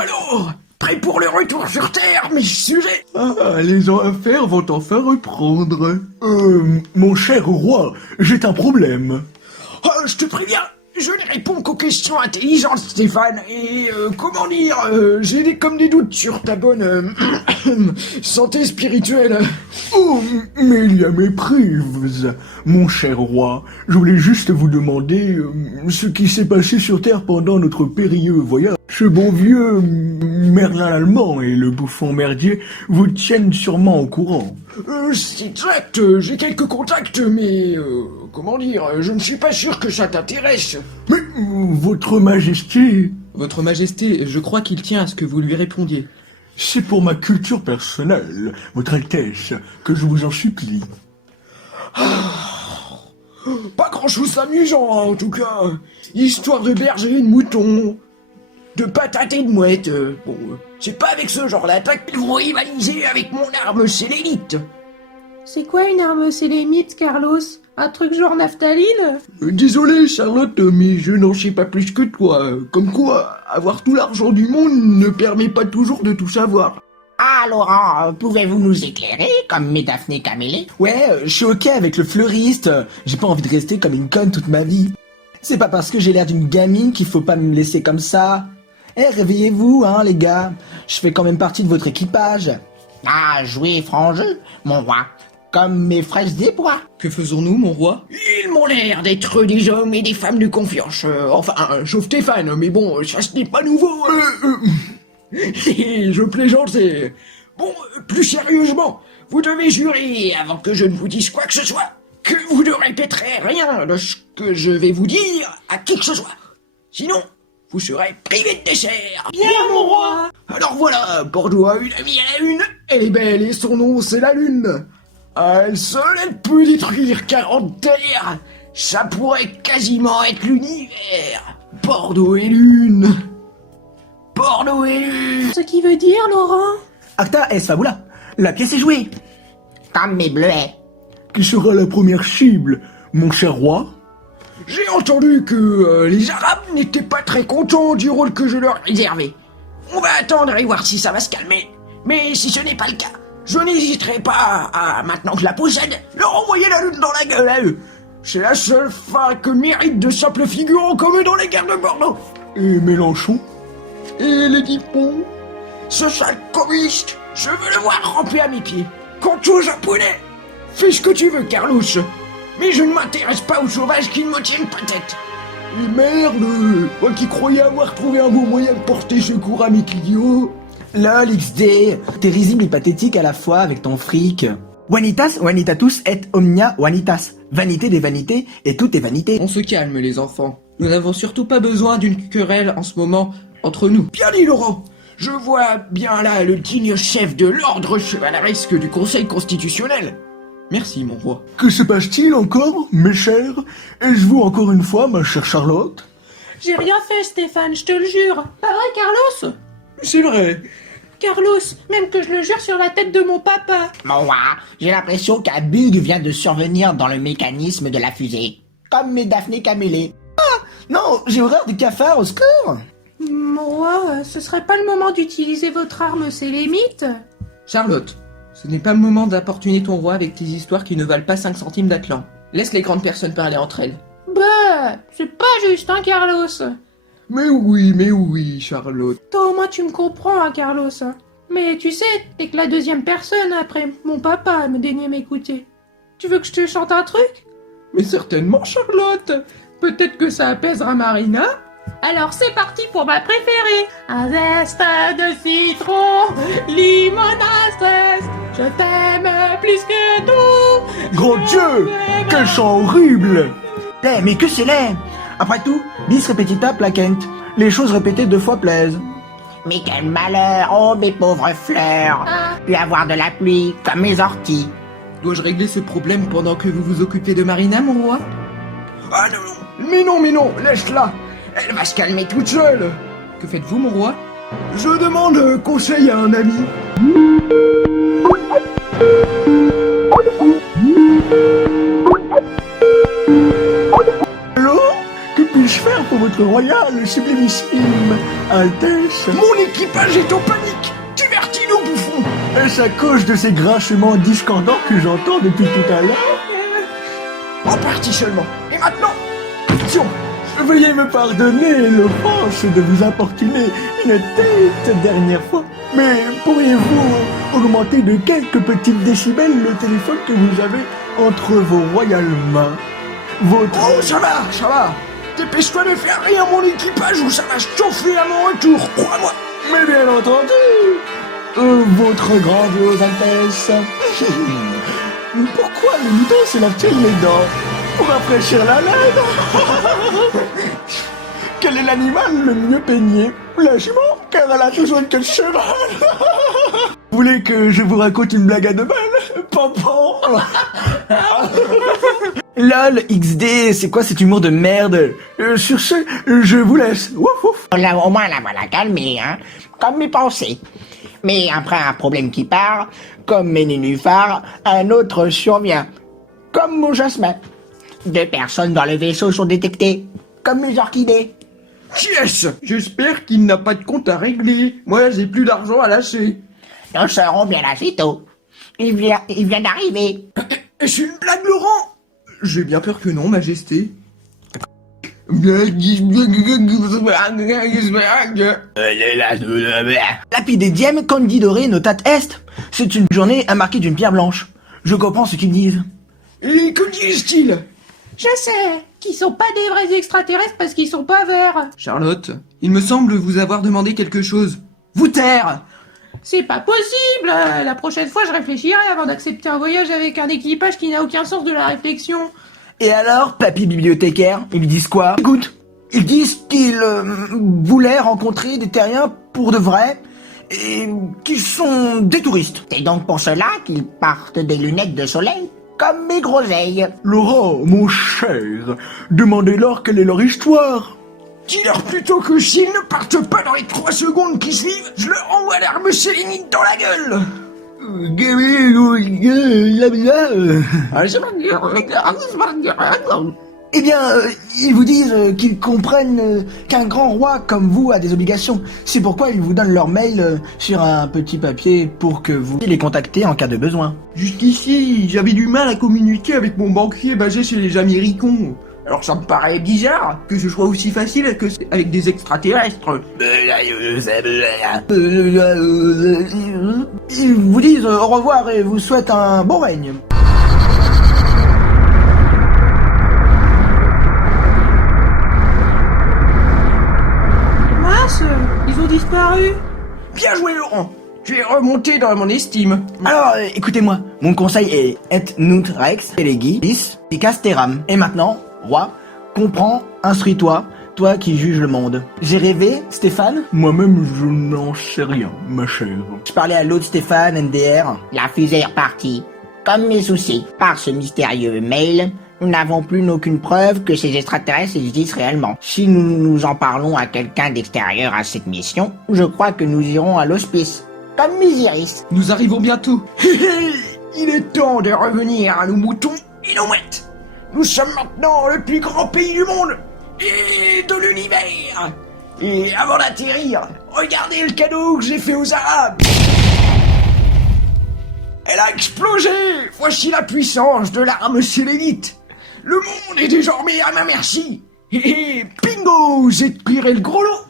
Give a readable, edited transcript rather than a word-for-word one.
Alors, prêt pour le retour sur Terre, mes sujets? Ah, les affaires vont enfin reprendre. Mon cher roi, j'ai un problème. Je te préviens, je ne réponds qu'aux questions intelligentes, Stéphane. Et comment dire, j'ai comme des doutes sur ta bonne santé spirituelle. Oh, mais il y a méprise. Mon cher roi, je voulais juste vous demander ce qui s'est passé sur Terre pendant notre périlleux voyage. Ce bon vieux Merlin l'Allemand et le bouffon Merdier vous tiennent sûrement au courant. C'est exact, j'ai quelques contacts, mais comment dire, je ne suis pas sûr que ça t'intéresse. Mais, votre majesté, Votre Majesté, je crois qu'il tient à ce que vous lui répondiez. c'est pour ma culture personnelle, votre Altesse, que je vous en supplie. Pas grand-chose d'amusant, hein, en tout cas. Histoire de berger et de mouton, de patates et de mouettes. C'est pas avec ce genre d'attaque qu'ils vont rivaliser avec mon arme sélénite. C'est quoi une arme sélémite, Carlos? Un truc genre naphtaline? Désolé, Charlotte, mais je n'en sais pas plus que toi. Comme quoi, avoir tout l'argent du monde ne permet pas toujours de tout savoir. Ah, Laurent, pouvez-vous nous éclairer, comme mes Daphné Camélé? Ouais, je suis ok avec le fleuriste. J'ai pas envie de rester comme une conne toute ma vie. C'est pas parce que j'ai l'air d'une gamine qu'il faut pas me laisser comme ça. Réveillez-vous, hein, les gars. Je fais quand même partie de votre équipage. Ah, jouez franc jeu, mon roi, comme mes fraises des bois. Que faisons-nous, mon roi? Ils m'ont l'air d'être des hommes et des femmes de confiance. Enfin, sauf Stéphane, mais bon, ça ce n'est pas nouveau. Je plaisante, c'est... Bon, plus sérieusement, vous devez jurer, avant que je ne vous dise quoi que ce soit, que vous ne répéterez rien de ce que je vais vous dire à qui que ce soit. Sinon, vous serez privé de dessert. Bien, mon roi! Alors voilà, Bordeaux a une amie à la une, elle est belle et son nom c'est la Lune. À elle seule, elle peut détruire 40 terres. Ça pourrait quasiment être l'univers. Bordeaux et Lune. Bordeaux et Lune. Ce qui veut dire, Laurent? Acta es fabula. La pièce est jouée. Comme mes bleuets. Qui sera la première cible, mon cher roi? J'ai entendu que les Arabes n'étaient pas très contents du rôle que je leur réservais. On va attendre et voir si ça va se calmer. Mais si ce n'est pas le cas, je n'hésiterai pas à, maintenant que je la possède, leur envoyer la Lune dans la gueule à eux. C'est la seule fin que mérite de simples figurants comme dans les guerres de Bordeaux. Et Mélenchon? Et les Dupont, ce sale communiste, je veux le voir ramper à mes pieds. Quant aux Japonais, fais ce que tu veux, Carlos. Mais je ne m'intéresse pas aux sauvages qui ne me tiennent pas tête. Et merde, moi qui croyais avoir trouvé un beau moyen de porter secours à mes clients. Lol, XD. T'es risible et pathétique à la fois avec ton fric. Vanitas, vanitatus et omnia vanitas. Vanité des vanités et tout est vanité. On se calme, les enfants. Nous n'avons surtout pas besoin d'une querelle en ce moment entre nous. Bien dit, Laurent. Je vois bien là le digne chef de l'ordre chevaleresque du Conseil constitutionnel. Merci, mon roi. Que se passe-t-il encore, mes chers? Est-ce vous encore une fois, ma chère Charlotte? J'ai rien fait, Stéphane, je te le jure. Pas vrai, Carlos? C'est vrai. Carlos, même que je le jure sur la tête de mon papa. Mon roi, j'ai l'impression qu'un bug vient de survenir dans le mécanisme de la fusée. Comme mes Daphné Camélé. Non, j'ai horreur des cafards, au secours. Mon roi, ce serait pas le moment d'utiliser votre arme sélémite? Charlotte, ce n'est pas le moment d'importuner ton roi avec tes histoires qui ne valent pas 5 centimes d'Atlan. Laisse les grandes personnes parler entre elles. Bah, c'est pas juste, hein, Carlos? Mais oui, Charlotte. Toi, au moins, tu me comprends, hein, Carlos. Mais tu sais, t'es que la deuxième personne après mon papa à me daigner m'écouter. Tu veux que je te chante un truc? Mais certainement, Charlotte. Peut-être que ça apaisera Marina. Alors c'est parti pour ma préférée. Un zeste de citron, limonade zeste. Je t'aime plus que tout. Grand Dieu! Quel chant horrible! Mais que c'est laid. Après tout, bis repetita placent. Les choses répétées 2 fois plaisent. Mais quel malheur, oh mes pauvres fleurs. Puis avoir de la pluie, comme mes orties. Dois-je régler ce problème pendant que vous vous occupez de Marina, mon roi? Ah non, mais non, laisse-la. Elle va se calmer toute seule. Que faites-vous, mon roi? Je demande conseil à un ami. Alors, que puis-je faire pour votre royal sublimissime Altesse. Mon équipage est en panique. Divertis-nous, bouffon. Est-ce à cause de ces grinchements discordants que j'entends depuis tout à l'heure? En partie seulement. Et maintenant, action. Veuillez me pardonner l'offense de vous importuner une tête dernière fois, mais pourriez-vous augmenter de quelques petites décibels le téléphone que vous avez entre vos royales mains? Votre... Oh, ça va. Dépêche-toi de faire rien à mon équipage ou ça va chauffer à mon retour, crois-moi. Mais bien entendu, votre grandiose Altesse. Pourquoi le mouton se lave-t-il les dents? Pour rafraîchir la laine. Quel est l'animal le mieux peigné? La jument, car elle a toujours une queue de cheval. Vous voulez que je vous raconte une blague à deux balles? Pompon. LOL, XD, c'est quoi cet humour de merde? Sur ce, je vous laisse. Ouf, ouf. Au moins, la voilà calmée, hein. Comme mes pensées. Mais après un problème qui part, comme mes nénuphars, un autre survient. Comme mon jasmin. 2 personnes dans le vaisseau sont détectées. Comme mes orchidées. Qui est-ce? J'espère qu'il n'a pas de compte à régler. Moi, j'ai plus d'argent à lâcher. Nous serons bien assez tôt. Il vient d'arriver. Est-ce une blague, Laurent? J'ai bien peur que non, Majesté. Lapide diem condidore notat est. C'est une journée à marquer d'une pierre blanche. Je comprends ce qu'ils disent. Et que disent-ils? Je sais qu'ils sont pas des vrais extraterrestres parce qu'ils sont pas verts. Charlotte, il me semble vous avoir demandé quelque chose. Vous taire! C'est pas possible. La prochaine fois, je réfléchirai avant d'accepter un voyage avec un équipage qui n'a aucun sens de la réflexion. Et alors, papy bibliothécaire, ils disent quoi? Écoute, ils disent qu'ils voulaient rencontrer des terriens pour de vrai et qu'ils sont des touristes. C'est donc pour cela qu'ils partent des lunettes de soleil. Comme mes groseilles. Laurent, mon cher, demandez-leur quelle est leur histoire. Dis-leur plutôt que s'ils ne partent pas dans les 3 secondes qui suivent, je leur envoie l'arme sélénite dans la gueule. Eh bien, ils vous disent qu'ils comprennent qu'un grand roi comme vous a des obligations. C'est pourquoi ils vous donnent leur mail sur un petit papier pour que vous les contactez en cas de besoin. Jusqu'ici, j'avais du mal à communiquer avec mon banquier basé chez les Américains. Alors ça me paraît bizarre que ce soit aussi facile que avec des extraterrestres. Ils vous disent au revoir et vous souhaitent un bon règne. Mince, ils ont disparu. Bien joué, Laurent. Tu es remonté dans mon estime. Alors, écoutez-moi, mon conseil est et nunc rex, elegi, bis, picas terram. Et maintenant, roi, comprends, instruis-toi, toi qui juges le monde. J'ai rêvé, Stéphane? Moi-même, je n'en sais rien, ma chère. Je parlais à l'autre Stéphane, NDR. La fusée est repartie. Comme mes soucis. Par ce mystérieux mail, nous n'avons plus aucune preuve que ces extraterrestres existent réellement. Si nous en parlons à quelqu'un d'extérieur à cette mission, je crois que nous irons à l'hospice. Comme mes iris. Nous arrivons bientôt. Il est temps de revenir à nos moutons et nos mouettes. Nous sommes maintenant le plus grand pays du monde et de l'univers. Et avant d'atterrir, regardez le cadeau que j'ai fait aux Arabes. Elle a explosé. Voici la puissance de l'arme sélénite. Le monde est désormais à ma merci. Et bingo, j'ai tiré le gros lot.